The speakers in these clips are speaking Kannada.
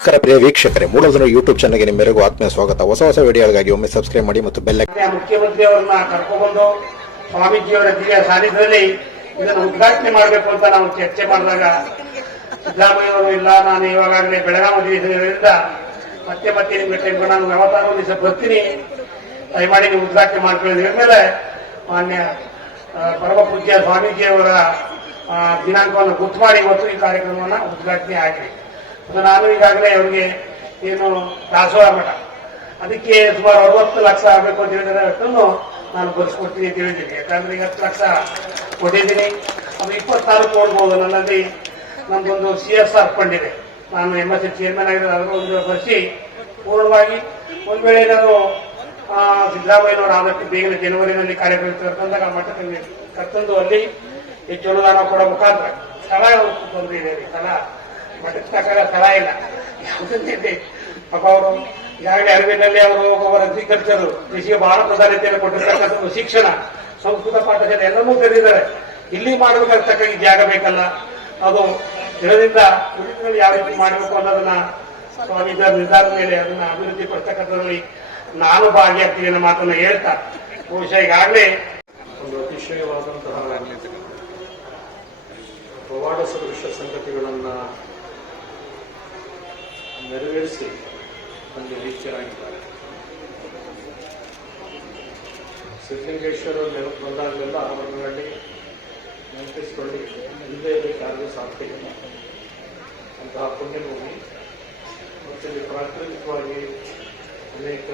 ನಮಸ್ಕಾರ ಪ್ರಿಯ ವೀಕ್ಷಕರೇ ಮೂಲಧನ ಯೂಟ್ಯೂಬ್ ಚಾನಲ್ಗೆ ನಿಮ್ಮೆಲ್ಲರಿಗೂ ಆತ್ಮೀಯ ಸ್ವಾಗತ. ಹೊಸ ಹೊಸ ವಿಡಿಯೋಗಳಿಗಾಗಿ ಒಮ್ಮೆ ಸಬ್ಸ್ಕ್ರೈಬ್ ಮಾಡಿ ಮತ್ತು ಬೆಲ್ಲ ಮುಖ್ಯಮಂತ್ರಿ ಅವರನ್ನ ಕರ್ಕೊಂಡ್ಬಂದು ಸ್ವಾಮೀಜಿಯವರ ದಿವ್ಯ ಸಾನ್ನಿಧ್ಯದಲ್ಲಿ ಇದನ್ನು ಉದ್ಘಾಟನೆ ಮಾಡಬೇಕು ಅಂತ ನಾವು ಚರ್ಚೆ ಮಾಡಿದಾಗ ಸಿದ್ದರಾಮಯ್ಯವರು, ಇಲ್ಲ, ನಾನು ಇವಾಗಲೇ ಬೆಳಗಾವಿ ಇರೋದ್ರಿಂದ ಮತ್ತೆ ಮತ್ತೆ ನಿಮ್ಗೆ ಟೈಮ್ ನಾನು ಯಾವತ್ತಾರು ಒಂದು ದಿವಸ ಬರ್ತೀನಿ. ದಯಮಾಡಿ ನೀವು ಉದ್ಘಾಟನೆ ಮಾಡ್ಕೊಳ್ಳಿ. ಮೇಲೆ ಮಾನ್ಯ ಪರಮ ಪೂಜ್ಯ ಸ್ವಾಮೀಜಿಯವರ ದಿನಾಂಕವನ್ನು ಗುರ್ತು ಮಾಡಿ ಇವತ್ತು ಈ ಕಾರ್ಯಕ್ರಮವನ್ನು ಉದ್ಘಾಟನೆ ಆಗಿದೆ ನಾನು ಈಗಾಗಲೇ ಅವ್ರಿಗೆ ಏನು ದಾಸೋಹ ಮಠ ಅದಕ್ಕೆ ಸುಮಾರು ಅರವತ್ತು ಲಕ್ಷ ಆಗಬೇಕು ಅಂತ ಹೇಳಿದ್ರೆ ಅಷ್ಟನ್ನು ನಾನು ಬರ್ಸ್ಕೊಡ್ತೀನಿ ಅಂತ ಹೇಳಿದ್ದೀನಿ. ಯಾಕಂದ್ರೆ ಈಗ ಹತ್ತು ಲಕ್ಷ ಕೊಟ್ಟಿದ್ದೀನಿ. ಅದು ಇಪ್ಪತ್ತಾರು ಕೊಡ್ಬೋದು. ನನ್ನಲ್ಲಿ ನಮ್ದೊಂದು ಸಿ ಎಸ್ ಆರ್ ಫಂಡ್ ಇದೆ. ನಾನು ಎಂ ಎಸ್ ಚೇರ್ಮನ್ ಆಗಿರೋ ಅದನ್ನು ಒಂದು ಬರ್ಸಿ ಪೂರ್ಣವಾಗಿ ಒಂದು ವೇಳೆ ನಾನು ಸಿದ್ದರಾಮಯ್ಯನವರು ಆದಷ್ಟು ಬೇಗನೆ ಜನವರಿನಲ್ಲಿ ಕಾರ್ಯಕ್ರಮ ಕರ್ಕೊಂಡಾಗ ಆ ಮಠದಲ್ಲಿ ಕರ್ತಂದು ಅಲ್ಲಿ ಹೆಚ್ಚು ಅನುದಾನ ಕೊಡೋ ಮುಖಾಂತರ ಸ್ಥಳ ತೊಂದರೆ ಇದೆ ಸ್ಥಳ? ಪ್ರಕಾರ ಸ್ಥಳ ಇಲ್ಲ. ಯಾವುದೇ ಪಾಪ ಅವರು ಈಗಾಗಲೇ ಅರಿವಿನಲ್ಲಿ ಅವರು ಅವರ ಅಗ್ರಿಕಲ್ಚರ್ ಕೃಷಿಗೆ ಬಹಳ ಪ್ರಧಾನತೆಯನ್ನು ಕೊಟ್ಟಿರ್ತಕ್ಕಂಥ ಶಿಕ್ಷಣ. ಸಂಸ್ಕೃತ ಪಾಠಶಾಲೆ ಎಲ್ಲವೂ ಕರೆದಿದ್ದಾರೆ ಇಲ್ಲಿ ಮಾಡಬೇಕಾಗಿರ್ತಕ್ಕ ಜಾಗ ಬೇಕಲ್ಲ. ಅದು ಇದರಿಂದ ಉಳಿದಿನಲ್ಲಿ ಯಾವ ರೀತಿ ಮಾಡಬೇಕು ಅನ್ನೋದನ್ನ ಸ್ವಾಮಿ ನಿರ್ಧಾರದ ಮೇಲೆ ಅದನ್ನ ಅಭಿವೃದ್ಧಿ ಪಡ್ತಕ್ಕಂಥದ್ರಲ್ಲಿ ನಾನು ಭಾಗಿಯಾಗ್ತೀನಿ ಅನ್ನೋ ಮಾತನ್ನ ಹೇಳ್ತಾ, ಬಹುಶಃ ಈಗಾಗಲೇ ಒಂದು ಅತಿಶಯವಾದಂತಹ ಪವಾಡ ಸದೃಶ ಸಂಗತಿಗಳನ್ನು ನೆರವೇರಿಸಿ ಅಲ್ಲಿ ರೀಚರಾಗಿದ್ದಾರೆ ಸಿದ್ಧಲಿಂಗೇಶ್ವರ ನೆನಪು ಬಂದಾಗಲೆಲ್ಲ ಅವರಲ್ಲಿ ನೆನಪಿಸಿಕೊಳ್ಳಿ ಹಿಂದೆ ಕಾರ್ಯ ಸಾಧ್ಯ ಇಲ್ಲ. ಅಂತಹ ಪುಣ್ಯಭೂಮಿ ಮತ್ತು ಇಲ್ಲಿ ಪ್ರಾಕೃತಿಕವಾಗಿ ಅನೇಕ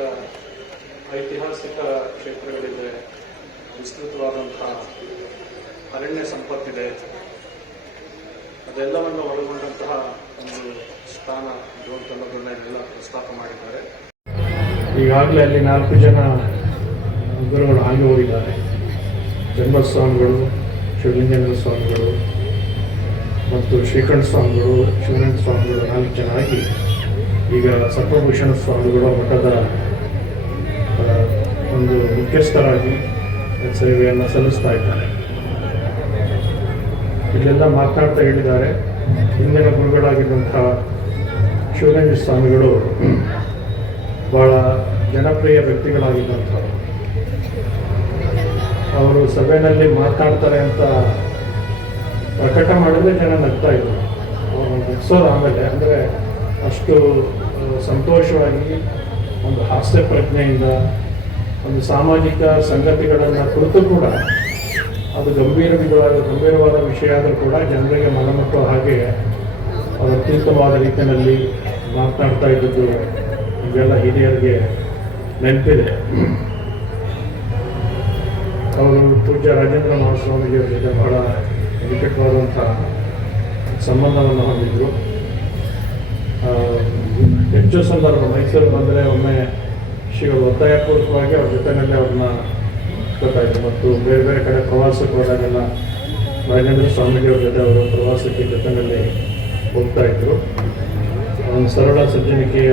ಐತಿಹಾಸಿಕ ಕ್ಷೇತ್ರಗಳಿವೆ ವಿಸ್ತೃತವಾದಂತಹ ಅರಣ್ಯ ಸಂಪತ್ತಿದೆ. ಅದೆಲ್ಲವನ್ನು ಒಳಗೊಂಡಂತಹ ಒಂದು ಸ್ಥಾನ ಇದು ಅಂತ ಅನ್ನೋದನ್ನ ಎಲ್ಲ ಪ್ರಸ್ತಾಪ ಮಾಡಿದ್ದಾರೆ. ಈಗಾಗಲೇ ಅಲ್ಲಿ ನಾಲ್ಕು ಜನ ಗುರುಗಳು ಹಾಗೆ ಹೋಗಿದ್ದಾರೆ. ಜನ್ಮಸ್ವಾಮಿಗಳು, ಶಿವಲಿಂಗೇಂದ್ರ ಸ್ವಾಮಿಗಳು ಮತ್ತು ಶ್ರೀಕಂಠ ಸ್ವಾಮಿಗಳು ಶಿವನಂದ ಸ್ವಾಮಿಗಳು ನಾಲ್ಕು ಜನ ಆಗಿ ಈಗ ಸರ್ಪಭೂಷಣ ಸ್ವಾಮಿಗಳು ಮಠದ ಒಂದು ಮುಖ್ಯಸ್ಥರಾಗಿ ಸೇವೆಯನ್ನು ಸಲ್ಲಿಸ್ತಾ ಇದ್ದಾರೆ. ಇಲ್ಲೆಲ್ಲ ಮಾತನಾಡ್ತಾ ಹೇಳಿದ್ದಾರೆ. ಹಿಂದಿನ ಗುರುಗಳಾಗಿದ್ದಂತಹ ಶಿವಗಂಜ ಸ್ವಾಮಿಗಳು ಬಹಳ ಜನಪ್ರಿಯ ವ್ಯಕ್ತಿಗಳಾಗಿದ್ದಂಥವ್ರು ಅವರು ಸಭೆಯಲ್ಲಿ ಮಾತಾಡ್ತಾರೆ ಅಂತ ಪ್ರಕಟ ಮಾಡಿದ್ರೆ ಜನ ನಗ್ತಾ ಇದ್ರು. ಅವ್ರನ್ನ ಮುಗಿಸೋದು ಆಮೇಲೆ ಅಂದರೆ ಅಷ್ಟು ಸಂತೋಷವಾಗಿ ಒಂದು ಹಾಸ್ಯ ಪ್ರಜ್ಞೆಯಿಂದ ಒಂದು ಸಾಮಾಜಿಕ ಸಂಗತಿಗಳನ್ನು ಕುರಿತು ಕೂಡ, ಅದು ಗಂಭೀರವಾದ ಗಂಭೀರವಾದ ವಿಷಯ ಆದರೂ ಕೂಡ ಜನರಿಗೆ ಮನಮುಟ್ಟುವ ಹಾಗೆ ಅವರು ಅತ್ಯುತ್ತಮವಾದ ರೀತಿಯಲ್ಲಿ ಮಾತನಾಡ್ತಾ ಇದ್ದದ್ದು ಇವೆಲ್ಲ ಹಿರಿಯರಿಗೆ ನೆನಪಿದೆ. ಅವರು ಪೂಜ್ಯ ರಾಜೇಂದ್ರ ಮಹಾಸ್ವಾಮಿಗೆ ಜೊತೆ ಬಹಳ ನಿಕಟವಾದಂಥ ಸಂಬಂಧವನ್ನು ಹೊಂದಿದ್ರು. ಆ, ಹೆಚ್ಚು ಸಂದರ್ಭ ಮೈಸೂರು ಬಂದರೆ ಒಮ್ಮೆ ಶ್ರೀಗಳು ಒತ್ತಾಯಪೂರ್ವಕವಾಗಿ ಅವ್ರ ಜೊತೆಯಲ್ಲೇ ಅವ್ರನ್ನ ಇದ್ದರು ಮತ್ತು ಬೇರೆ ಬೇರೆ ಕಡೆ ಪ್ರವಾಸಕ್ಕೆ ಹೋದಾಗೆಲ್ಲ ರಾಜೇಂದ್ರ ಸ್ವಾಮೀಜಿಯವ್ರ ಜೊತೆ ಅವರು ಪ್ರವಾಸಕ್ಕೆ ಜೊತೆಯಲ್ಲಿ ಹೋಗ್ತಾ ಒಂದು ಸರಳ ಸಜ್ಜನಿಕೆಯ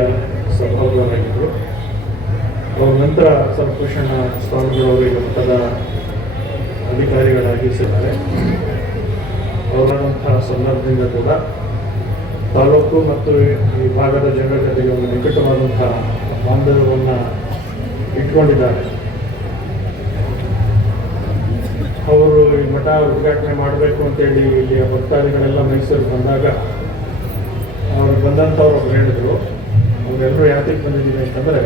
ಸ್ವಭಾವದವರಾಗಿದ್ದರು ಅವ್ರ ನಂತರ ಸರ್ಪಭೂಷಣ ಸ್ವಾಮಿಗಳವರು ಮಠದ ಅಧಿಕಾರಿಗಳಾಗಿ ಸಿದ್ದಾರೆ ಅವರಾದಂತಹ ಸಂದರ್ಭದಿಂದ ಕೂಡ ತಾಲೂಕು ಮತ್ತು ಈ ಭಾಗದ ಜನರ ಜೊತೆಗೆ ಒಂದು ನಿಕಟವಾದಂತಹ ಬಾಂಧವ್ಯವನ್ನು ಇಟ್ಕೊಂಡಿದ್ದಾರೆ. ಅವರು ಈ ಮಠ ಉದ್ಘಾಟನೆ ಮಾಡಬೇಕು ಅಂತೇಳಿ ಇಲ್ಲಿ ಭಕ್ತಾದಿಗಳೆಲ್ಲ ಮೈಸೂರಿಗೆ ಬಂದಾಗ ಬಂದಂಥವ್ರು ಒಬ್ರು ಹೇಳಿದ್ರು. ಅವರೆಲ್ಲರೂ ಯಾತಕ್ಕೆ ಬಂದಿದ್ದೀವಿ ಅಂತಂದರೆ,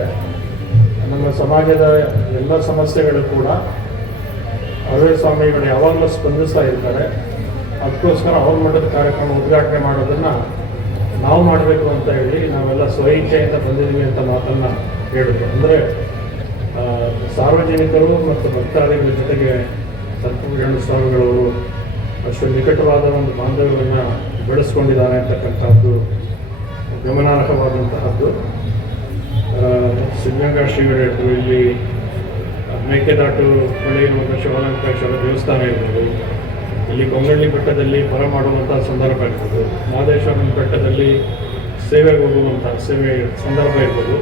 ನಮ್ಮ ಸಮಾಜದ ಎಲ್ಲ ಸಮಸ್ಯೆಗಳು ಕೂಡ ಅರವೇ ಸ್ವಾಮಿಗಳು ಯಾವಾಗಲೂ ಸ್ಪಂದಿಸ್ತಾ ಇರ್ತಾರೆ. ಅದಕ್ಕೋಸ್ಕರ ಅವ್ರ ಮಟ್ಟದ ಕಾರ್ಯಕ್ರಮ ಉದ್ಘಾಟನೆ ಮಾಡೋದನ್ನು ನಾವು ಮಾಡಬೇಕು ಅಂತ ಹೇಳಿ ನಾವೆಲ್ಲ ಸ್ವಇಚ್ಛೆಯಿಂದ ಬಂದಿದ್ದೀವಿ ಅಂತ ಮಾತನ್ನು ಹೇಳಿದ್ರು ಅಂದರೆ ಸಾರ್ವಜನಿಕರು ಮತ್ತು ಭಕ್ತಾದಿಗಳ ಜೊತೆಗೆ ಸತ್ಯನಾರಾಯಣ ಸ್ವಾಮಿಗಳವರು ಅಷ್ಟು ನಿಕಟವಾದ ಒಂದು ಬಾಂಧವ್ಯಗಳನ್ನು ಬೆಳೆಸ್ಕೊಂಡಿದ್ದಾರೆ ಅಂತಕ್ಕಂಥದ್ದು ಗಮನಾರ್ಹವಾದಂತಹದ್ದು ಸಿದ್ಧಗಂಗಾ ಶ್ರೀಗಳು ಇಲ್ಲಿ ಮೇಕೆದಾಟು ಹೊಳೆ ಇರುವಂಥ ಶಿವನಾಂಕೇಶ್ವರ ದೇವಸ್ಥಾನ ಇರ್ಬೋದು, ಇಲ್ಲಿ ಕೊಂಗಳ್ಳಿ ಬೆಟ್ಟದಲ್ಲಿ ಬರ ಮಾಡುವಂಥ ಸಂದರ್ಭ ಇರ್ಬೋದು ಮಹದೇಶ್ವರನ ಬೆಟ್ಟದಲ್ಲಿ ಸೇವೆಗೆ ಹೋಗುವಂಥ ಸೇವೆ ಸಂದರ್ಭ ಇರ್ಬೋದು.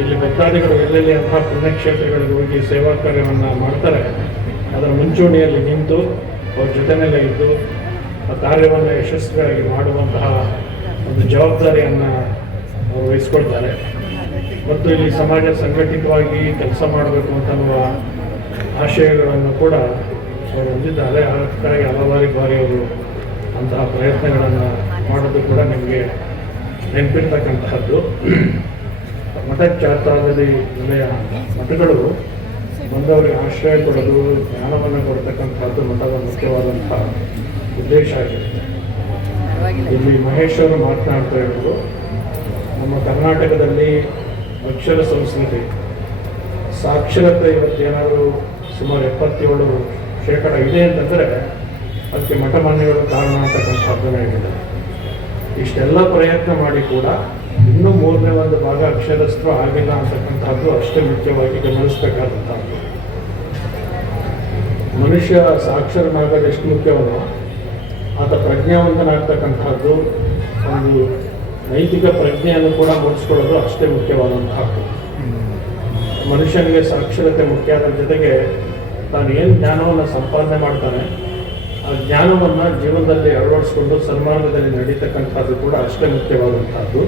ಇಲ್ಲಿ ಭಕ್ತಾದಿಗಳು ಎಲ್ಲೆಲ್ಲಿ ಅಂತಹ ಪುಣ್ಯಕ್ಷೇತ್ರಗಳಿಗೆ ಹೋಗಿ ಸೇವಾ ಕಾರ್ಯವನ್ನು ಮಾಡ್ತಾರೆ, ಅದರ ಮುಂಚೂಣಿಯಲ್ಲಿ ನಿಂತು ಅವ್ರ ಜೊತೆಯಲ್ಲೇ ಇದ್ದು, ಆ ಕಾರ್ಯವನ್ನು ಯಶಸ್ವಿಯಾಗಿ ಮಾಡುವಂತಹ ಒಂದು ಜವಾಬ್ದಾರಿಯನ್ನು ಅವರು ವಹಿಸ್ಕೊಳ್ತಾರೆ. ಮತ್ತು ಇಲ್ಲಿ ಸಮಾಜ ಸಂಘಟಿತವಾಗಿ ಕೆಲಸ ಮಾಡಬೇಕು ಅಂತನ್ನುವ ಆಶಯಗಳನ್ನು ಕೂಡ ಅವರು ಹೊಂದಿದ್ದಾರೆ. ಅದಕ್ಕಾಗಿ ಹಲವಾರು ಬಾರಿ ಅವರು ಅಂತಹ ಪ್ರಯತ್ನಗಳನ್ನು ಮಾಡೋದು ಕೂಡ ನಿಮಗೆ ನೆನಪಿರ್ತಕ್ಕಂತಹದ್ದು. ಮಠ ಚಾತಾದಲ್ಲಿ ನಿಲಯ ಮಠಗಳು ಬಂದವರಿಗೆ ಆಶ್ರಯ ಕೊಡೋದು, ಜ್ಞಾನವನ್ನು ಕೊಡ್ತಕ್ಕಂಥದ್ದು ಮಠದ ಮುಖ್ಯವಾದಂತಹ ಉದ್ದೇಶ ಆಗಿರುತ್ತೆ. ಇಲ್ಲಿ ಮಹೇಶ್ ಅವರು ಮಾತನಾಡ್ತಾ ಇರೋದು ನಮ್ಮ ಕರ್ನಾಟಕದಲ್ಲಿ ಅಕ್ಷರ ಸಂಸ್ಕೃತಿ, ಸಾಕ್ಷರತೆ ಇವತ್ತೇನಾದರೂ ಸುಮಾರು ಎಪ್ಪತ್ತೇಳು ಶೇಕಡ ಇದೆ ಅಂತಂದರೆ ಅದಕ್ಕೆ ಮಠಮಾನ್ಯಗಳು ಕಾರಣ ಅಂತಕ್ಕಂಥ ಅರ್ಥನೇ ಹೇಳಿದೆ ಇಷ್ಟೆಲ್ಲ ಪ್ರಯತ್ನ ಮಾಡಿ ಕೂಡ ಇನ್ನೂ ಮೂರನೇ ಒಂದು ಭಾಗ ಅಕ್ಷರಸ್ಥ ಆಗಿಲ್ಲ ಅಂತಕ್ಕಂಥದ್ದು ಅಷ್ಟೇ ಮುಖ್ಯವಾಗಿ ಗಮನಿಸಬೇಕಾದಂಥದ್ದು ಮನುಷ್ಯ ಸಾಕ್ಷರನಾಗೋದು ಎಷ್ಟು ಮುಖ್ಯವೋ ಆತ ಪ್ರಜ್ಞಾವಂತನಾಗ್ತಕ್ಕಂಥದ್ದು ಒಂದು ನೈತಿಕ ಪ್ರಜ್ಞೆಯನ್ನು ಕೂಡ ಮೂಡಿಸ್ಕೊಳ್ಳೋದು ಅಷ್ಟೇ ಮುಖ್ಯವಾದಂತಹದ್ದು ಮನುಷ್ಯನಿಗೆ ಸಾಕ್ಷರತೆ ಮುಖ್ಯ, ಅದರ ಜೊತೆಗೆ ತಾನು ಏನು ಜ್ಞಾನವನ್ನು ಸಂಪಾದನೆ ಮಾಡ್ತಾನೆ, ಆ ಜ್ಞಾನವನ್ನು ಜೀವನದಲ್ಲಿ ಅಳವಡಿಸ್ಕೊಂಡು ಸನ್ಮಾರ್ಗದಲ್ಲಿ ನಡೀತಕ್ಕಂಥದ್ದು ಕೂಡ ಅಷ್ಟೇ ಮುಖ್ಯವಾದಂಥದ್ದು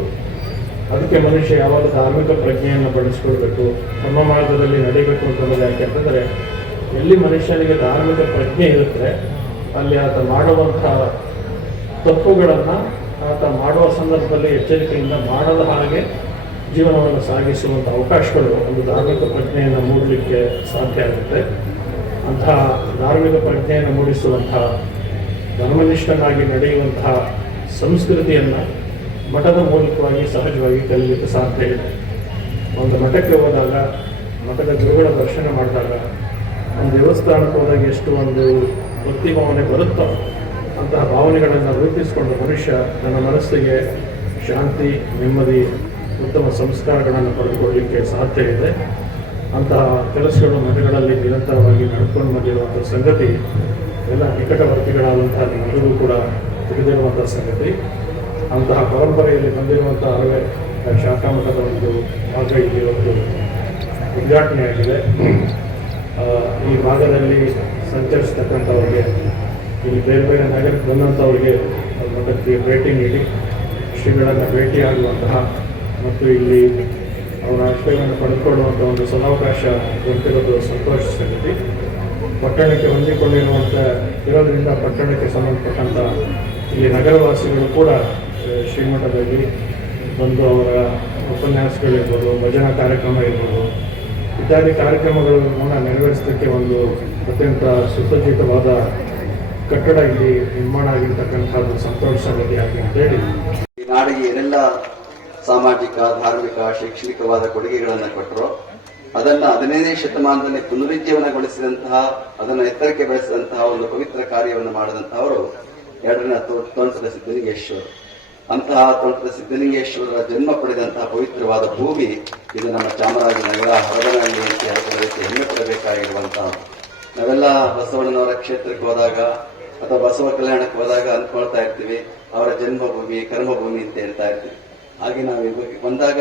ಅದಕ್ಕೆ ಮನುಷ್ಯ ಯಾವಾಗ ಧಾರ್ಮಿಕ ಪ್ರಜ್ಞೆಯನ್ನು ಬಳಸ್ಕೊಳ್ಬೇಕು ನಮ್ಮ ಮಾರ್ಗದಲ್ಲಿ ನಡೀಬೇಕು ಅಂತಂದರೆ ಯಾಕೆಂತಂದರೆ ಎಲ್ಲಿ ಮನುಷ್ಯನಿಗೆ ಧಾರ್ಮಿಕ ಪ್ರಜ್ಞೆ ಇರುತ್ತೆ ಅಲ್ಲಿ ಆತ ಮಾಡುವಂಥ ತಪ್ಪುಗಳನ್ನು ಆತ ಮಾಡುವ ಸಂದರ್ಭದಲ್ಲಿ ಎಚ್ಚರಿಕೆಯಿಂದ ಮಾಡದ ಹಾಗೆ ಜೀವನವನ್ನು ಸಾಗಿಸುವಂಥ ಅವಕಾಶಗಳು ಒಂದು ಧಾರ್ಮಿಕ ಪ್ರಜ್ಞೆಯನ್ನು ಮೂಡಲಿಕ್ಕೆ ಸಾಧ್ಯ ಆಗುತ್ತೆ. ಅಂತಹ ಧಾರ್ಮಿಕ ಪ್ರಜ್ಞೆಯನ್ನು ಮೂಡಿಸುವಂಥ ಧರ್ಮನಿಷ್ಠನಾಗಿ ನಡೆಯುವಂತಹ ಸಂಸ್ಕೃತಿಯನ್ನು ಮಠದ ಮೂಲಕವಾಗಿ ಸಹಜವಾಗಿ ಕಲಿಯಲಿಕ್ಕೆ ಸಾಧ್ಯ ಇದೆ. ಒಂದು ಮಠಕ್ಕೆ ಹೋದಾಗ, ಮಠದ ಗುರುಗಳ ದರ್ಶನ ಮಾಡಿದಾಗ, ಒಂದು ದೇವಸ್ಥಾನಕ್ಕೆ ಹೋದಾಗ ಎಷ್ಟು ಒಂದು ಭಕ್ತಿ ಭಾವನೆ ಬರುತ್ತೋ ಅಂತಹ ಭಾವನೆಗಳನ್ನು ರೂಪಿಸಿಕೊಂಡು ಮನುಷ್ಯ ತನ್ನ ಮನಸ್ಸಿಗೆ ಶಾಂತಿ, ನೆಮ್ಮದಿ, ಉತ್ತಮ ಸಂಸ್ಕಾರಗಳನ್ನು ಪಡೆದುಕೊಳ್ಳಲಿಕ್ಕೆ ಸಾಧ್ಯ ಇದೆ. ಅಂತಹ ಕೆಲಸಗಳು ಮನೆಗಳಲ್ಲಿ ನಿರಂತರವಾಗಿ ನಡ್ಕೊಂಡು ಬಂದಿರುವಂಥ ಸಂಗತಿ, ಎಲ್ಲ ನಿಕಟವರ್ತಿಗಳಾದಂತಹ ನಿಮಗೂ ಕೂಡ ತಿಳಿದಿರುವಂಥ ಸಂಗತಿ. ಅಂತಹ ಪರಂಪರೆಯಲ್ಲಿ ಬಂದಿರುವಂಥ ಹಲವೇ ಶಾಖಾ ಮಠದ ಒಂದು ಭಾಗ ಇಲ್ಲಿ ಒಂದು ಉದ್ಘಾಟನೆಯಾಗಿದೆ. ಈ ಭಾಗದಲ್ಲಿ ಸಂಚರಿಸ್ತಕ್ಕಂಥವ್ರಿಗೆ ಇಲ್ಲಿ ಬೇರೆ ಬೇರೆ ನಗರಕ್ಕೆ ಬಂದಂಥವ್ರಿಗೆ ಮಠಕ್ಕೆ ಭೇಟಿ ನೀಡಿ ಶ್ರೀಗಳನ್ನು ಭೇಟಿಯಾಗುವಂತಹ ಮತ್ತು ಇಲ್ಲಿ ಅವರ ಆಶ್ರಯವನ್ನು ಪಡೆದುಕೊಳ್ಳುವಂಥ ಒಂದು ಸದಾವಕಾಶ ದೊರೆತಿರೋದು ಸಂತೋಷ ಸಂಗತಿ. ಪಟ್ಟಣಕ್ಕೆ ಹೊಂದಿಕೊಂಡಿರುವಂಥ ಇರೋದರಿಂದ ಪಟ್ಟಣಕ್ಕೆ ಸಂಬಂಧಪಟ್ಟಂಥ ಇಲ್ಲಿ ನಗರವಾಸಿಗಳು ಕೂಡ ಶ್ರೀಮಠದಲ್ಲಿ ಬಂದು ಅವರ ಉಪನ್ಯಾಸಗಳಿರ್ಬೋದು, ಭಜನಾ ಕಾರ್ಯಕ್ರಮ ಇರ್ಬೋದು ಇತ್ಯಾದಿ ಕಾರ್ಯಕ್ರಮಗಳನ್ನು ನೆರವೇರಿಸಲಿಕ್ಕೆ ಒಂದು ಅತ್ಯಂತ ಸುಸಜ್ಜಿತವಾದ ಕಟ್ಟಡ ಇಲ್ಲಿ ನಿರ್ಮಾಣ ಆಗಿರ್ತಕ್ಕಂಥದ್ದು ಸಂತೋಷ ಬಗ್ಗೆ ಅಂತೇಳಿ ಈ ನಾಡಿಗೆ ಏನೆಲ್ಲ ಸಾಮಾಜಿಕ, ಧಾರ್ಮಿಕ, ಶೈಕ್ಷಣಿಕವಾದ ಕೊಡುಗೆಗಳನ್ನು ಕೊಟ್ಟರು ಅದನ್ನ ಹದಿನೈದನೇ ಶತಮಾನದಲ್ಲಿ ಪುನರುಜ್ಜೀವನಗೊಳಿಸಿದಂತಹ, ಅದನ್ನ ಎತ್ತರಕ್ಕೆ ಬೆಳೆಸಿದಂತಹ ಒಂದು ಪವಿತ್ರ ಕಾರ್ಯವನ್ನು ಮಾಡಿದಂತಹವರು ಎರಡನೇ ತೋಟದ ಸಿದ್ದಲಿಂಗೇಶ್ವರ ಅಂತಹ ಪವಿತ್ರ ಸಿದ್ದಲಿಂಗೇಶ್ವರರ ಜನ್ಮ ಪಡೆದಂತಹ ಪವಿತ್ರವಾದ ಭೂಮಿ ಇದು ನಮ್ಮ ಚಾಮರಾಜನಗರ ಹರದನಹಳ್ಳಿ ಅಂತ ಹೇಳ್ಕೊಳ್ಳೋದಕ್ಕೆ ಹೆಮ್ಮೆ ಪಡಬೇಕಾಗಿರುವಂತಹ. ನಾವೆಲ್ಲ ಬಸವಣ್ಣನವರ ಕ್ಷೇತ್ರಕ್ಕೆ ಹೋದಾಗ ಅಥವಾ ಬಸವ ಕಲ್ಯಾಣಕ್ಕೆ ಹೋದಾಗ ಅಂದ್ಕೊಳ್ತಾ ಇರ್ತೀವಿ, ಅವರ ಜನ್ಮಭೂಮಿ, ಕರ್ಮಭೂಮಿ ಅಂತ ಹೇಳ್ತಾ ಇರ್ತೀವಿ. ಹಾಗೆ ನಾವು ಇವಾಗ ಬಂದಾಗ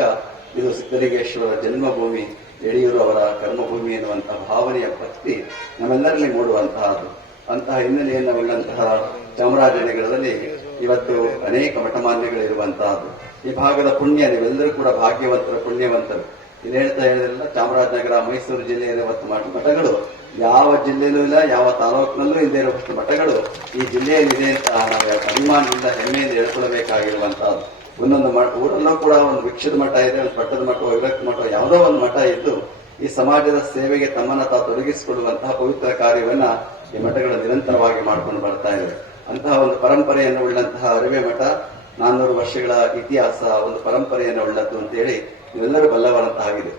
ಇದು ಸಿದ್ದಲಿಂಗೇಶ್ವರ ಜನ್ಮಭೂಮಿ ಯಡಿಯೂರು ಅವರ ಕರ್ಮಭೂಮಿ ಎನ್ನುವಂತಹ ಭಾವನೆಯ ಭಕ್ತಿ ನಮ್ಮೆಲ್ಲರಲ್ಲಿ ಮೂಡುವಂತಹದ್ದು. ಅಂತಹ ಹಿನ್ನೆಲೆಯನ್ನು ಉಳ್ಳಂತಹ ಚಾಮರಾಜನಗರದಲ್ಲಿ ಇವತ್ತು ಅನೇಕ ಮಠಮಾನ್ಯಗಳಿರುವಂತಹದ್ದು. ಈ ಭಾಗದ ಪುಣ್ಯ, ನೀವೆಲ್ಲರೂ ಕೂಡ ಭಾಗ್ಯವಂತರು, ಪುಣ್ಯವಂತರು. ಇಲ್ಲಿ ಹೇಳ್ತಾ ಹೇಳಿದ್ರಲ್ಲ ಚಾಮರಾಜನಗರ, ಮೈಸೂರು ಜಿಲ್ಲೆಯಲ್ಲಿ ಇವತ್ತು ಮಠ ಮಠಗಳು. ಯಾವ ಜಿಲ್ಲೆಯಲ್ಲೂ ಇಲ್ಲ, ಯಾವ ತಾಲೂಕಿನಲ್ಲೂ ಇಲ್ಲದೆ ಇರುವಷ್ಟು ಮಠಗಳು. ಈ ಜಿಲ್ಲೆಯಲ್ಲಿದೆ ಅಂತ ನಾವು ಅಭಿಮಾನದಿಂದ, ಹೆಮ್ಮೆಯಿಂದ ಹೇಳ್ಕೊಳ್ಬೇಕಾಗಿರುವಂತಹದ್ದು ಒಂದೊಂದು ಮಠ ಊರಲ್ಲೂ ಕೂಡ ಒಂದು ವೃಕ್ಷದ ಮಠ ಇದೆ, ಒಂದು ಪಟ್ಟದ ಮಠ, ವಿರಕ್ತ ಮಠ, ಯಾವುದೋ ಒಂದು ಮಠ ಇದ್ದು, ಈ ಸಮಾಜದ ಸೇವೆಗೆ ತಮ್ಮನ್ನ ತಾವು ತೊಡಗಿಸಿಕೊಳ್ಳುವಂತಹ ಪವಿತ್ರ ಕಾರ್ಯವನ್ನ ಈ ಮಠಗಳು ನಿರಂತರವಾಗಿ ಮಾಡ್ಕೊಂಡು ಬರ್ತಾ ಇವೆ. ಅಂತಹ ಒಂದು ಪರಂಪರೆಯನ್ನು ಉಳ್ಳಂತಹ ಅರಿವೆ ಮಠ, ನಾನ್ನೂರು ವರ್ಷಗಳ ಇತಿಹಾಸ, ಒಂದು ಪರಂಪರೆಯನ್ನು ಉಳ್ಳದ್ದು ಅಂತೇಳಿ ಇವೆಲ್ಲರೂ ಬಲ್ಲವರಂತಾಗಿದೆ.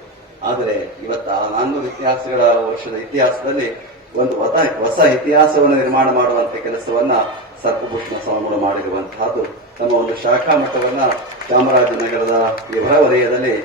ಆದರೆ ಇವತ್ತು ಆ ನಾನ್ನೂರು ಇತಿಹಾಸಗಳ ವರ್ಷದ ಇತಿಹಾಸದಲ್ಲಿ ಒಂದು ಹೊಸ ಹೊಸ ಇತಿಹಾಸವನ್ನು ನಿರ್ಮಾಣ ಮಾಡುವಂತಹ ಕೆಲಸವನ್ನ ಸರ್ಪಭೂಷಣ ಸ್ವಾಮಿಗಳು ಮಾಡಿರುವಂತಹದ್ದು. ತಮ್ಮ ಒಂದು ಶಾಖಾ ಮಠವನ್ನ ಚಾಮರಾಜನಗರದ ಹೊರವಲಯದಲ್ಲಿ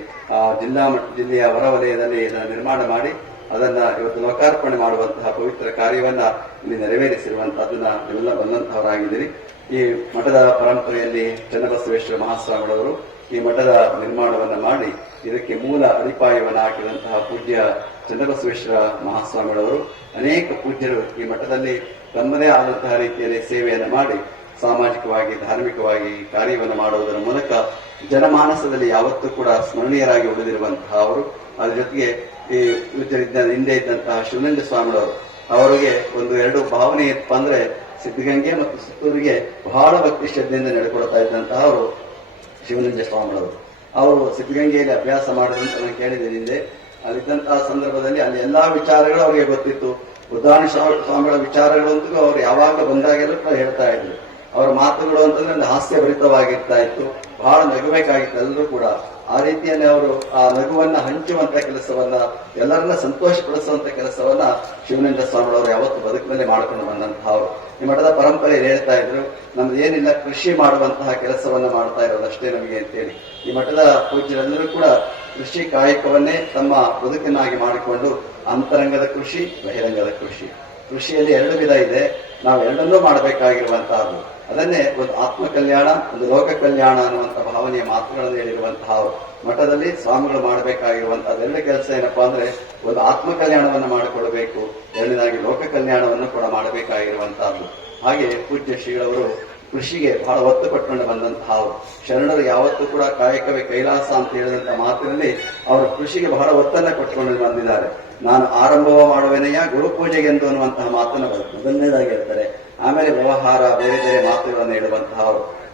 ಜಿಲ್ಲಾ ಮಟ್ಟ ಜಿಲ್ಲೆಯ ಹೊರವಲಯದಲ್ಲಿ ನಿರ್ಮಾಣ ಮಾಡಿ ಅದನ್ನ ಇವತ್ತು ಲೋಕಾರ್ಪಣೆ ಮಾಡುವಂತಹ ಪವಿತ್ರ ಕಾರ್ಯವನ್ನ ಇಲ್ಲಿ ನೆರವೇರಿಸಿರುವಂತಹದನ್ನ ನೀವೆಲ್ಲ ಬಂದಂತಹವರಾಗಿದ್ದೀರಿ. ಈ ಮಠದ ಪರಂಪರೆಯಲ್ಲಿ ಚನ್ನಬಸವೇಶ್ವರ ಮಹಾಸ್ವಾಮಿಗಳವರು ಈ ಮಠದ ನಿರ್ಮಾಣವನ್ನ ಮಾಡಿ ಇದಕ್ಕೆ ಮೂಲ ಅಡಿಪಾಯವನ್ನು ಹಾಕಿದಂತಹ ಪೂಜ್ಯ ಚನ್ನಬಸವೇಶ್ವರ ಮಹಾಸ್ವಾಮಿಗಳವರು ಅನೇಕ ಪೂಜ್ಯರು ಈ ಮಠದಲ್ಲಿ ತಮ್ಮದೇ ಆದಂತಹ ರೀತಿಯಲ್ಲಿ ಸೇವೆಯನ್ನು ಮಾಡಿ ಸಾಮಾಜಿಕವಾಗಿ, ಧಾರ್ಮಿಕವಾಗಿ ಕಾರ್ಯವನ್ನು ಮಾಡುವುದರ ಮೂಲಕ ಜನಮಾನಸದಲ್ಲಿ ಯಾವತ್ತೂ ಕೂಡ ಸ್ಮರಣೀಯರಾಗಿ ಉಳಿದಿರುವಂತಹ ಅವರು ಅದರ ಜೊತೆಗೆ ಈ ವಿಜ್ಞಾನ ಹಿಂದೆ ಇದ್ದಂತಹ ಶಿವನಂದ ಸ್ವಾಮಿಗಳವರು, ಅವರಿಗೆ ಒಂದು ಎರಡು ಭಾವನೆ ಇತ್ತಪ್ಪ ಅಂದ್ರೆ ಸಿದ್ಧಗಂಗೆ ಮತ್ತು ಸುತ್ತೂರಿಗೆ ಬಹಳ ಭಕ್ತಿ ಶ್ರದ್ಧೆಯಿಂದ ನಡೆಕೊಳ್ತಾ ಇದ್ದಂತಹ ಅವರು ಶಿವಲಿಂಗ ಸ್ವಾಮಿಗಳವರು. ಅವರು ಸಿದ್ಧಗಂಗೆಯಲ್ಲಿ ಅಭ್ಯಾಸ ಮಾಡಿದಂತ ನಾನು ಕೇಳಿದ್ದೇನೆ ಹಿಂದೆ ಅಲ್ಲಿದ್ದಂತಹ ಸಂದರ್ಭದಲ್ಲಿ ಅಲ್ಲಿ ಎಲ್ಲಾ ವಿಚಾರಗಳು ಅವರಿಗೆ ಗೊತ್ತಿತ್ತು. ಉದಾಹರಣ ಸ್ವಾಮಿಗಳ ವಿಚಾರಗಳಂತೂ ಅವರು ಯಾವಾಗ ಬಂದಾಗೆಲ್ಲ ಹೇಳ್ತಾ ಇದ್ರು. ಅವರ ಮಾತುಗಳು ಅಂತಂದ್ರೆ ಹಾಸ್ಯ ಭರಿತವಾಗಿರ್ತಾ ಇತ್ತು. ಬಹಳ ನಗಬೇಕಾಗಿತ್ತು ಎಲ್ಲರೂ ಕೂಡ. ಆ ರೀತಿಯಲ್ಲಿ ಅವರು ಆ ನಗುವನ್ನ, ಹಂಚುವಂತ ಕೆಲಸವನ್ನ, ಎಲ್ಲರನ್ನ ಸಂತೋಷಪಡಿಸುವಂತ ಕೆಲಸವನ್ನ ಶಿವನಂದ ಸ್ವಾಮಿಗಳವರು ಯಾವತ್ತು ಬದುಕಿನಲ್ಲಿ ಮಾಡ್ಕೊಂಡು ಬಂದಂತಹ ಅವರು. ಈ ಮಠದ ಪರಂಪರೆ ಹೇಳ್ತಾ ಇದ್ರು, ನಮ್ದು ಏನಿಲ್ಲ, ಕೃಷಿ ಮಾಡುವಂತಹ ಕೆಲಸವನ್ನ ಮಾಡ್ತಾ ಇರೋದಷ್ಟೇ ನಮಗೆ ಅಂತೇಳಿ. ಈ ಮಠದ ಪೂಜ್ಯರೆಲ್ಲರೂ ಕೂಡ ಕೃಷಿ ಕಾಯಕವನ್ನೇ ತಮ್ಮ ಬದುಕಿನಾಗಿ ಮಾಡಿಕೊಂಡು ಅಂತರಂಗದ ಕೃಷಿ, ಬಹಿರಂಗದ ಕೃಷಿ. ಕೃಷಿಯಲ್ಲಿ ಎರಡು ವಿಧ ಇದೆ. ನಾವು ಎರಡನ್ನೂ ಮಾಡಬೇಕಾಗಿರುವಂತಹದ್ದು. ಅದನ್ನೇ ಒಂದು ಆತ್ಮ ಕಲ್ಯಾಣ, ಒಂದು ಲೋಕ ಕಲ್ಯಾಣ ಅನ್ನುವಂಥ ಭಾವನೆಯ ಮಾತುಗಳನ್ನು ಹೇಳಿರುವಂತಹ ಮಠದಲ್ಲಿ ಸ್ವಾಮಿಗಳು ಮಾಡಬೇಕಾಗಿರುವಂತಹ ಎರಡು ಕೆಲಸ ಏನಪ್ಪಾ ಅಂದ್ರೆ ಒಂದು ಆತ್ಮ ಕಲ್ಯಾಣವನ್ನು ಮಾಡಿಕೊಳ್ಳಬೇಕು ಎರಡನೇದಾಗಿ ಲೋಕ ಕಲ್ಯಾಣವನ್ನು ಕೂಡ ಮಾಡಬೇಕಾಗಿರುವಂತಹದ್ದು ಹಾಗೆ ಪೂಜ್ಯ ಶ್ರೀಗಳವರು ಕೃಷಿಗೆ ಬಹಳ ಒತ್ತು ಕೊಟ್ಕೊಂಡು ಬಂದಂತಹ ಶರಣರು ಯಾವತ್ತೂ ಕೂಡ ಕಾಯಕವೇ ಕೈಲಾಸ ಅಂತ ಹೇಳಿದಂತ ಮಾತಿನಲ್ಲಿ ಅವರು ಕೃಷಿಗೆ ಬಹಳ ಒತ್ತನ್ನ ಕೊಟ್ಕೊಂಡು ಬಂದಿದ್ದಾರೆ. ನಾನು ಆರಂಭವ ಮಾಡುವೆನೆಯ ಗುರುಪೂಜೆಗೆಂದು ಅನ್ನುವಂತಹ ಮಾತನ್ನು ಮೊದಲನೇದಾಗಿ ಹೇಳ್ತಾರೆ ಆಮೇಲೆ ವ್ಯವಹಾರ, ಬೇರೆ ಬೇರೆ ಮಾತುಗಳನ್ನು ಹೇಳುವಂತಹ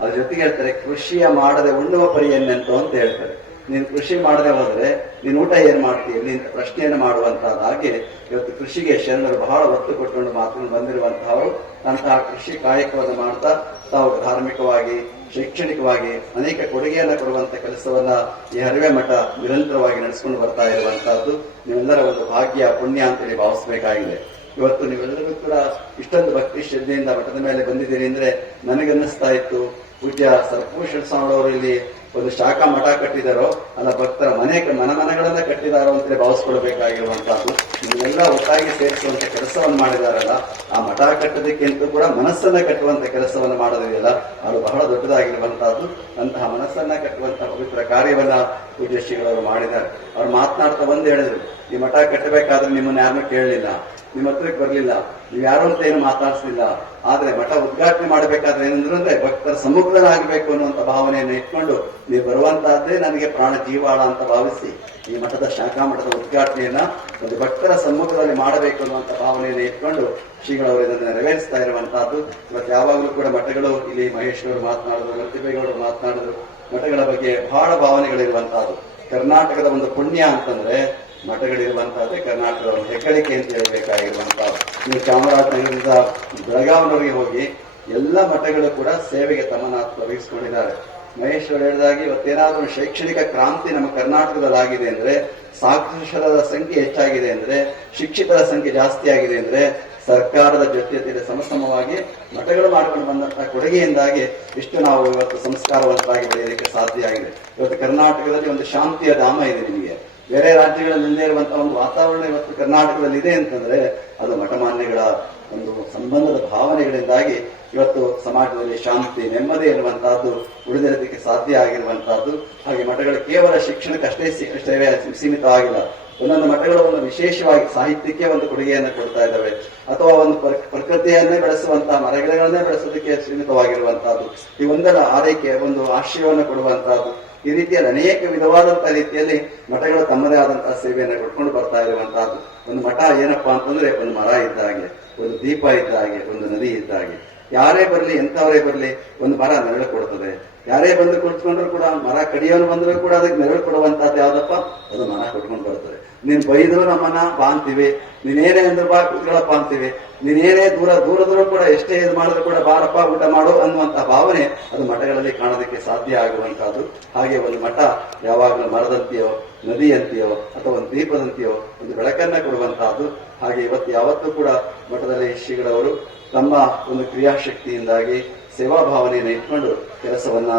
ಅದ್ರ ಜೊತೆಗೆ ಹೇಳ್ತಾರೆ, ಕೃಷಿಯ ಮಾಡದೆ ಉಣ್ಣುವ ಪರಿಯನ್ನೆಂತು ಅಂತ ಹೇಳ್ತಾರೆ. ನೀನು ಕೃಷಿ ಮಾಡದೆ ಹೋದ್ರೆ ನೀನು ಊಟ ಏನ್ ಮಾಡ್ತೀಯ? ನೀನ್ ಪ್ರಶ್ನೆಯನ್ನು ಮಾಡುವಂತಹದ್ದು ಹಾಗೆ ಇವತ್ತು ಕೃಷಿಗೆ ಶರಣರು ಬಹಳ ಒತ್ತು ಕೊಟ್ಟುಕೊಂಡು ಮಾತನ್ನು ಬಂದಿರುವಂತಹವರು. ಅಂತಹ ಕೃಷಿ ಕಾಯಕವನ್ನು ಮಾಡ್ತಾ ತಾವು ಧಾರ್ಮಿಕವಾಗಿ, ಶೈಕ್ಷಣಿಕವಾಗಿ ಅನೇಕ ಕೊಡುಗೆಯನ್ನ ಕೊಡುವಂತ ಕೆಲಸವನ್ನ ಈ ಹರಿವೆ ಮಠ ನಿರಂತರವಾಗಿ ನಡೆಸಿಕೊಂಡು ಬರ್ತಾ ಇರುವಂತಹದ್ದು. ನೀವೆಲ್ಲರ ಒಂದು ಭಾಗ್ಯ, ಪುಣ್ಯ ಅಂತೇಳಿ ಭಾವಿಸಬೇಕಾಗಿದೆ. ಇವತ್ತು ನೀವೆಲ್ಲರಿಗೂ ಕೂಡ ಇಷ್ಟೊಂದು ಭಕ್ತಿ ಶ್ರದ್ಧೆಯಿಂದ ಮಠದ ಮೇಲೆ ಬಂದಿದ್ದೀರಿ ಅಂದ್ರೆ ನನಗನ್ನಿಸ್ತಾ ಇತ್ತು. ಪೂಜ್ಯ ಸರ್ಪೂಷಣ ಸ್ವಾಮಿಯವರು ಇಲ್ಲಿ ಒಂದು ಶಾಖಾ ಮಠ ಕಟ್ಟಿದಾರೋ, ಅಲ್ಲ ಭಕ್ತರ ಮನೆ ಮನ ಮನಗಳನ್ನ ಕಟ್ಟಿದಾರೋ ಅಂತ ಭಾವಿಸ್ಕೊಳ್ಬೇಕಾಗಿರುವಂತಹದ್ದು ನೀವೆಲ್ಲ ಒಟ್ಟಾಗಿ ಸೇರಿಸುವಂತ ಕೆಲಸವನ್ನು ಮಾಡಿದಾರಲ್ಲ, ಆ ಮಠ ಕಟ್ಟೋದಕ್ಕಿಂತ ಕೂಡ ಮನಸ್ಸನ್ನ ಕಟ್ಟುವಂತ ಕೆಲಸವನ್ನು ಮಾಡೋದಿದೆಯಲ್ಲ ಅದು ಬಹಳ ದೊಡ್ಡದಾಗಿರುವಂತಹದ್ದು. ಅಂತಹ ಮನಸ್ಸನ್ನ ಕಟ್ಟುವಂತಹ ಪವಿತ್ರ ಕಾರ್ಯವನ್ನ ಪೂಜ್ಯ ಶ್ರೀಗಳವರು ಮಾಡಿದ್ದಾರೆ. ಅವ್ರು ಮಾತನಾಡ್ತಾ ಬಂದು ಹೇಳಿದ್ರು, ಈ ಮಠ ಕಟ್ಟಬೇಕಾದ್ರೆ ನಿಮ್ಮನ್ನ ಯಾರನ್ನೂ ಕೇಳಲಿಲ್ಲ. ನಿಮ್ಮ ಹತ್ರಕ್ಕೆ ಬರಲಿಲ್ಲ. ನೀವು ಯಾರೋ ಅಂತ ಏನು ಮಾತಾಡಿಸಲಿಲ್ಲ. ಆದರೆ ಮಠ ಉದ್ಘಾಟನೆ ಮಾಡಬೇಕಾದ್ರೆ ಏನಂದ್ರು ಅಂದ್ರೆ ಭಕ್ತರ ಸಮಗ್ರನಾಗಬೇಕು ಅನ್ನುವಂತ ಭಾವನೆಯನ್ನು ಇಟ್ಕೊಂಡು ನೀವು ಬರುವಂತಹದ್ದೇ ನನಗೆ ಪ್ರಾಣ ಜೀವಾಳ ಅಂತ ಭಾವಿಸಿ ಈ ಮಠದ ಶಾಖಾ ಮಠದ ಉದ್ಘಾಟನೆಯನ್ನ ಒಂದು ಭಕ್ತರ ಸಮ್ಮುಖದಲ್ಲಿ ಮಾಡಬೇಕು ಅನ್ನುವಂತ ಭಾವನೆಯನ್ನು ಇಟ್ಕೊಂಡು ಶ್ರೀಗಳವರು ಇದನ್ನು ನೆರವೇರಿಸ್ತಾ ಇರುವಂತಹದ್ದು. ಇವತ್ತು ಯಾವಾಗಲೂ ಕೂಡ ಮಠಗಳು, ಇಲ್ಲಿ ಮಹೇಶ್ವರು ಮಾತನಾಡಿದ್ರು ಲಕ್ಷ್ಮೇಗೌಡರು ಮಾತನಾಡಿದ್ರು. ಮಠಗಳ ಬಗ್ಗೆ ಬಹಳ ಭಾವನೆಗಳಿರುವಂತಹದ್ದು. ಕರ್ನಾಟಕದ ಒಂದು ಪುಣ್ಯ ಅಂತಂದ್ರೆ ಮಠಗಳಿರುವಂತಹದ್ದೇ ಕರ್ನಾಟಕದ ಒಂದು ಹೆಗ್ಗಳಿಕೆ ಅಂತ ಹೇಳಬೇಕಾಗಿರುವಂತಹ ನೀವು ಚಾಮರಾಜನಗರದಿಂದ ಬೆಳಗಾವಿನವರಿಗೆ ಹೋಗಿ ಎಲ್ಲ ಮಠಗಳು ಕೂಡ ಸೇವೆಗೆ ತಮ್ಮನ್ನ ತೊಡಗಿಸಿಕೊಂಡಿದ್ದಾರೆ ಮಹೇಶ್ವರ ಹೇಳಿದಾಗೆ ಇವತ್ತೇನಾದ್ರೂ ಶೈಕ್ಷಣಿಕ ಕ್ರಾಂತಿ ನಮ್ಮ ಕರ್ನಾಟಕದಲ್ಲಿ ಆಗಿದೆ ಅಂದ್ರೆ ಸಾಕ್ಷರರ ಸಂಖ್ಯೆ ಹೆಚ್ಚಾಗಿದೆ ಅಂದ್ರೆ ಶಿಕ್ಷಿತರ ಸಂಖ್ಯೆ ಜಾಸ್ತಿ ಆಗಿದೆ ಅಂದ್ರೆ ಸರ್ಕಾರದ ಜೊತೆ ಸಮಸಮವಾಗಿ ಮಠಗಳು ಮಾಡಿಕೊಂಡು ಬಂದಂತಹ ಕೊಡುಗೆಯಿಂದಾಗಿ ಇಷ್ಟು ನಾವು ಇವತ್ತು ಸಂಸ್ಕಾರವಂತಾಗಿ ಬೆಳೆಯಲಿಕ್ಕೆ ಸಾಧ್ಯ ಆಗಿದೆ. ಇವತ್ತು ಕರ್ನಾಟಕದಲ್ಲಿ ಒಂದು ಶಾಂತಿಯ ಧಾಮ ಇದೆ ನಿಮಗೆ. ಬೇರೆ ರಾಜ್ಯಗಳಲ್ಲಿ ಇಲ್ಲದೆ ಇರುವಂತಹ ಒಂದು ವಾತಾವರಣ ಇವತ್ತು ಕರ್ನಾಟಕದಲ್ಲಿ ಇದೆ ಅಂತಂದ್ರೆ ಅದು ಮಠಮಾನ್ಯಗಳ ಒಂದು ಸಂಬಂಧದ ಭಾವನೆಗಳಿಂದಾಗಿ ಇವತ್ತು ಸಮಾಜದಲ್ಲಿ ಶಾಂತಿ, ನೆಮ್ಮದಿ ಇರುವಂತಹದ್ದು ಉಳಿದಿರೋದಕ್ಕೆ ಸಾಧ್ಯ ಆಗಿರುವಂತಹದ್ದು. ಹಾಗೆ ಮಠಗಳು ಕೇವಲ ಶಿಕ್ಷಣಕ್ಕಷ್ಟೇ ಅಷ್ಟೇ ಸೀಮಿತ ಆಗಿಲ್ಲ. ಒಂದೊಂದು ಮಠಗಳು ಒಂದು ವಿಶೇಷವಾಗಿ ಸಾಹಿತ್ಯಕ್ಕೆ ಒಂದು ಕೊಡುಗೆಯನ್ನು ಕೊಡ್ತಾ ಇದ್ದಾವೆ. ಅಥವಾ ಒಂದು ಪ್ರ- ಪ್ರಕೃತಿಯನ್ನೇ ಬೆಳೆಸುವಂತಹ, ಮರಗಿಡಗಳನ್ನೇ ಬೆಳೆಸೋದಕ್ಕೆ ಸೀಮಿತವಾಗಿರುವಂತಹದ್ದು. ಈ ಒಂದರ ಆರೈಕೆ, ಒಂದು ಆಶ್ರಯವನ್ನು ಕೊಡುವಂತಹದ್ದು. ಈ ರೀತಿಯಲ್ಲಿ ಅನೇಕ ವಿಧವಾದಂತಹ ರೀತಿಯಲ್ಲಿ ಮಠಗಳು ತಮ್ಮದೇ ಆದಂತಹ ಸೇವೆಯನ್ನು ಕೊಟ್ಕೊಂಡು ಬರ್ತಾ ಇರುವಂತಹದ್ದು. ಒಂದು ಮಠ ಏನಪ್ಪಾ ಅಂತಂದ್ರೆ ಒಂದು ಮರ ಇದ್ದ ಹಾಗೆ, ಒಂದು ದೀಪ ಇದ್ದ ಹಾಗೆ, ಒಂದು ನದಿ ಇದ್ದ ಹಾಗೆ. ಯಾರೇ ಬರಲಿ, ಎಂಥವರೇ ಬರಲಿ, ಒಂದು ಮರ ನೆರಳು ಕೊಡ್ತದೆ. ಯಾರೇ ಬಂದು ಕುಳಿತುಕೊಂಡ್ರು ಕೂಡ ಮರ ಕಡಿಯೋನು ಬಂದರೂ ಕೂಡ ಅದಕ್ಕೆ ನೆರಳು ಕೊಡುವಂತಹದ್ದು ಯಾವ್ದಪ್ಪ ಅದು ಮರ ಕೊಟ್ಕೊಂಡು ಬರ್ತದೆ. ನೀನ್ ಬೈದ್ರು ನಮ್ಮನ್ನ ಬಾ ಅಂತೀವಿ ನೀನೇನೇ ಅಂದ್ರೆ ಬಾ, ಕೂತ್ಕೊಳ್ಳಪ್ಪ ಅಂತೀವಿ. ನೀನೇನೇ ದೂರ ದೂರದ್ರು ಕೂಡ ಎಷ್ಟೇ ಇದು ಮಾಡಿದ್ರು ಕೂಡ ಬಾರಪ್ಪ, ಊಟ ಮಾಡು ಅನ್ನುವಂತ ಭಾವನೆ ಅದು ಮಠಗಳಲ್ಲಿ ಕಾಣೋದಕ್ಕೆ ಸಾಧ್ಯ ಆಗುವಂತಹದ್ದು ಹಾಗೆ ಒಂದು ಮಠ ಯಾವಾಗಲೂ ಮರದಂತೆಯೋ, ನದಿಯಂತೆಯೋ, ಅಥವಾ ಒಂದು ದೀಪದಂತೆಯೋ ಒಂದು ಬೆಳಕನ್ನ ಕೊಡುವಂತಹದ್ದು ಹಾಗೆ ಇವತ್ತು ಯಾವತ್ತೂ ಕೂಡ ಮಠದಲ್ಲಿ ಶ್ರೀಗಳವರು ತಮ್ಮ ಒಂದು ಕ್ರಿಯಾಶಕ್ತಿಯಿಂದಾಗಿ ಸೇವಾ ಭಾವನೆಯನ್ನು ಇಟ್ಕೊಂಡು ಕೆಲಸವನ್ನ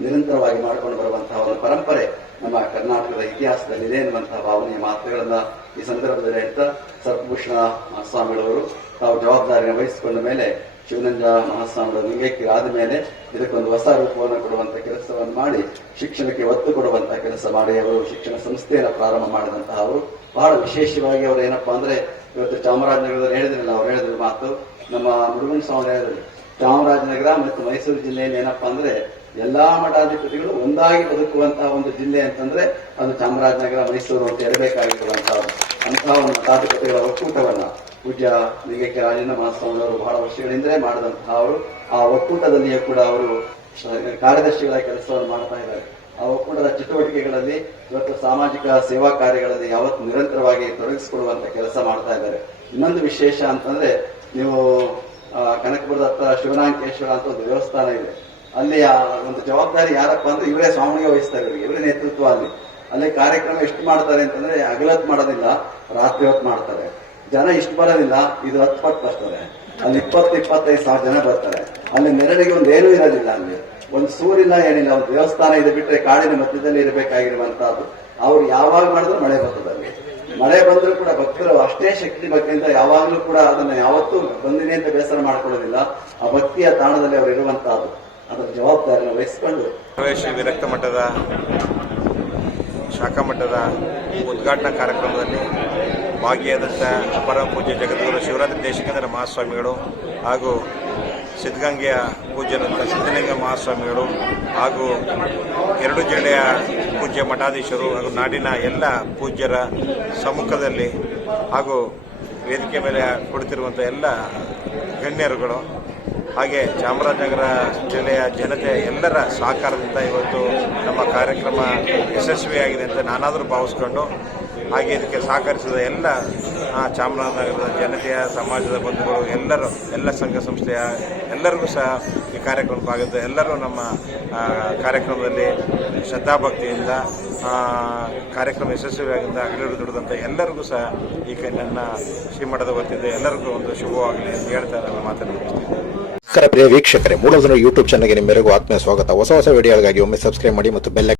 ನಿರಂತರವಾಗಿ ಮಾಡಿಕೊಂಡು ಬರುವಂತಹ ಒಂದು ಪರಂಪರೆ ನಮ್ಮ ಕರ್ನಾಟಕದ ಇತಿಹಾಸದಲ್ಲಿದೆ ಎನ್ನುವಂತಹ ಭಾವನೆಯ ಮಾತುಗಳನ್ನ ಈ ಸಂದರ್ಭದಲ್ಲಿ ಹೇಳ್ತಾ ಸರ್ಪಭೂಷಣ ಮಹಾಸ್ವಾಮಿಗಳವರು ತಾವು ಜವಾಬ್ದಾರಿಯನ್ನು ವಹಿಸಿಕೊಂಡ ಮೇಲೆ ಶಿವನಂಜ ಮಹಾಸ್ವಾಮಿಗಳು ಲಿಂಗೈಕ್ಯರಾದ ಮೇಲೆ ಇದಕ್ಕೊಂದು ಹೊಸ ರೂಪವನ್ನು ಕೊಡುವಂತಹ ಕೆಲಸವನ್ನು ಮಾಡಿ ಶಿಕ್ಷಣಕ್ಕೆ ಒತ್ತು ಕೊಡುವಂತಹ ಕೆಲಸ ಮಾಡಿ ಅವರು ಶಿಕ್ಷಣ ಸಂಸ್ಥೆಯನ್ನು ಪ್ರಾರಂಭ ಮಾಡಿದಂತಹ ಅವರು. ಬಹಳ ವಿಶೇಷವಾಗಿ ಅವರು ಏನಪ್ಪಾ ಅಂದ್ರೆ ಇವತ್ತು ಚಾಮರಾಜನಗರದಲ್ಲಿ ಹೇಳಿದ್ರಲ್ಲ ನಾವು ಹೇಳಿದ್ರು ಮಾತು. ನಮ್ಮ ಮುರುಗನ್ ಸ್ವಾಮಿ ಹೇಳಿದ್ರು. ಚಾಮರಾಜನಗರ ಮತ್ತು ಮೈಸೂರು ಜಿಲ್ಲೆಯಲ್ಲಿ ಏನಪ್ಪಾ ಅಂದ್ರೆ ಎಲ್ಲಾ ಮಠಾಧಿಪತಿಗಳು ಒಂದಾಗಿ ಬದುಕುವಂತಹ ಒಂದು ಜಿಲ್ಲೆ ಅಂತಂದ್ರೆ ಅದು ಚಾಮರಾಜನಗರ, ಮೈಸೂರು ಅಂತ ಹೇಳಬೇಕಾಗಿರುವಂತಹ ಅಂತಹ ಒಂದು ಮಠಾಧಿಪತಿಗಳ ಒಕ್ಕೂಟವನ್ನ ಪೂಜ್ಯ ಲಿಂಗಕ್ಕೆ ರಾಜೇಂದ್ರ ಮಹಾಸ್ವಾಮಿಯವರು ಬಹಳ ವರ್ಷಗಳಿಂದಲೇ ಮಾಡಿದಂತಹ ಅವರು ಆ ಒಕ್ಕೂಟದಲ್ಲಿಯೂ ಕೂಡ ಅವರು ಕಾರ್ಯದರ್ಶಿಗಳ ಕೆಲಸವನ್ನು ಮಾಡ್ತಾ ಇದ್ದಾರೆ. ಆ ಒಕ್ಕೂಟದ ಚಟುವಟಿಕೆಗಳಲ್ಲಿ ಇವತ್ತು ಸಾಮಾಜಿಕ ಸೇವಾ ಕಾರ್ಯಗಳಲ್ಲಿ ಯಾವತ್ತು ನಿರಂತರವಾಗಿ ತೊಡಗಿಸಿಕೊಳ್ಳುವಂತ ಕೆಲಸ ಮಾಡ್ತಾ ಇದ್ದಾರೆ. ಇನ್ನೊಂದು ವಿಶೇಷ ಅಂತಂದ್ರೆ ನೀವು ಕನಕಪುರದತ್ತ ಶಿವನಾಂಕೇಶ್ವರ ಅಂತ ಒಂದು ದೇವಸ್ಥಾನ ಇದೆ. ಅಲ್ಲಿ ಒಂದು ಜವಾಬ್ದಾರಿ ಯಾರಪ್ಪ ಅಂದ್ರೆ ಇವರೇ ಸ್ವಾಮಿಗೆ ವಹಿಸ್ತಾರೆ ಇವರಿಗೆ ಇವರೇ ನೇತೃತ್ವ ಅಲ್ಲಿ ಅಲ್ಲಿ ಕಾರ್ಯಕ್ರಮ ಎಷ್ಟು ಮಾಡ್ತಾರೆ ಅಂತಂದ್ರೆ ಅಗಲತ್ ಮಾಡೋದಿಲ್ಲ, ರಾತ್ರಿ ಹೊತ್ತು ಮಾಡ್ತಾರೆ. ಜನ ಇಷ್ಟು ಬರೋದಿಲ್ಲ, ಇದು ಹತ್ತು ಪಟ್ಟು ಬರ್ತಾರೆ ಅಲ್ಲಿ ಇಪ್ಪತ್ತು, ಇಪ್ಪತ್ತೈದು ಸಾವಿರ ಜನ ಬರ್ತಾರೆ. ಅಲ್ಲಿ ನೆರಳಿಗೆ ಒಂದು ಏನೂ ಇರೋದಿಲ್ಲ ಅಲ್ಲಿ. ಒಂದು ಸೂರಿಲ್ಲ, ಏನಿಲ್ಲ, ಒಂದು ದೇವಸ್ಥಾನ ಇದೆ ಬಿಟ್ಟರೆ ಕಾಡಿನ ಮಧ್ಯದಲ್ಲಿ ಇರಬೇಕಾಗಿರುವಂತಹದ್ದು. ಅವ್ರು ಯಾವಾಗ ಮಾಡಿದ್ರು ಮಳೆ ಬರ್ತದೆ ಅಲ್ಲಿ. ಮಳೆ ಬಂದರೂ ಕೂಡ ಭಕ್ತರು ಅಷ್ಟೇ ಶಕ್ತಿ ಭಕ್ತಿಯಿಂದ ಯಾವಾಗಲೂ ಕೂಡ ಅದನ್ನ ಯಾವತ್ತೂ ಬಂದಿನಿ ಅಂತ ಬೇಸರ ಮಾಡ್ಕೊಳ್ಳೋದಿಲ್ಲ. ಆ ಭಕ್ತಿಯ ತಾಣದಲ್ಲಿ ಅವರು ಇರುವಂತಹದ್ದು. ಅದರ ವಹಿಸಿಕೊಂಡು ವಿರಕ್ತ ಮಠದ ಶಾಖಾ ಮಠದ ಉದ್ಘಾಟನಾ ಕಾರ್ಯಕ್ರಮದಲ್ಲಿ ಭಾಗಿಯಾದಂಥ ಅಪರ ಪೂಜ್ಯ ಜಗದ್ಗುರು ಶಿವರಾತ್ರಿ ದೇಶಿಕೇಂದ್ರ ಮಹಾಸ್ವಾಮಿಗಳು ಹಾಗೂ ಸಿದ್ಧಗಂಗೆಯ ಪೂಜ್ಯನಂತ ಸಿದ್ಧಲಿಂಗ ಮಹಾಸ್ವಾಮಿಗಳು ಹಾಗೂ ಎರಡು ಜಿಲ್ಲೆಯ ಪೂಜ್ಯ ಮಠಾಧೀಶರು ಹಾಗೂ ನಾಡಿನ ಎಲ್ಲ ಪೂಜ್ಯರ ಸಮ್ಮುಖದಲ್ಲಿ ಹಾಗೂ ವೇದಿಕೆ ಮೇಲೆ ಕೊಡುತ್ತಿರುವಂಥ ಎಲ್ಲ ಗಣ್ಯರುಗಳು ಹಾಗೆ ಚಾಮರಾಜನಗರ ಜಿಲ್ಲೆಯ ಜನತೆ ಎಲ್ಲರ ಸಹಕಾರದಿಂದ ಇವತ್ತು ನಮ್ಮ ಕಾರ್ಯಕ್ರಮ ಯಶಸ್ವಿಯಾಗಿದೆ ಅಂತ ನಾನಾದರೂ ಭಾವಿಸ್ಕೊಂಡು ಹಾಗೆ ಇದಕ್ಕೆ ಸಹಕರಿಸಿದ ಎಲ್ಲ ಚಾಮರಾಜನಗರದ ಜನತೆಯ, ಸಮಾಜದ ಬಂಧುಗಳು, ಎಲ್ಲರೂ, ಎಲ್ಲ ಸಂಘ ಸಂಸ್ಥೆಯ ಎಲ್ಲರಿಗೂ ಸಹ ಈ ಕಾರ್ಯಕ್ರಮ ಭಾಗದ ಎಲ್ಲರೂ ನಮ್ಮ ಕಾರ್ಯಕ್ರಮದಲ್ಲಿ ಶ್ರದ್ಧಾಭಕ್ತಿಯಿಂದ ಕಾರ್ಯಕ್ರಮ ಯಶಸ್ವಿಯಾಗಿಂದ ಹಗಲಿರು ದುಡಿದಂಥ ಎಲ್ಲರಿಗೂ ಸಹ ಈ ಕೈ ನನ್ನ ಶ್ರೀಮಠದ ವತಿಯಿಂದ ಎಲ್ಲರಿಗೂ ಒಂದು ಶುಭವಾಗಲಿ ಅಂತ ಹೇಳ್ತಾ ನಾನು ಮಾತನಾಡ್ತೀನಿ ನಮಸ್ಕಾರ ಪ್ರಿಯ ವೀಕ್ಷಕರೇ ಮೂಲಧನ ಯೂಟ್ಯೂಬ್ ಚಾನಲ್ಗೆ ನಿಮ್ಮೆಲ್ಲರಿಗೂ ಆತ್ಮೀಯ ಸ್ವಾಗತ. ಹೊಸ ಹೊಸ ವಿಡಿಯೋಗಳಿಗಾಗಿ ಒಮ್ಮೆ ಸಬ್ಸ್ಕ್ರೈಬ್ ಮಾಡಿ ಮತ್ತು ಬೆಲ್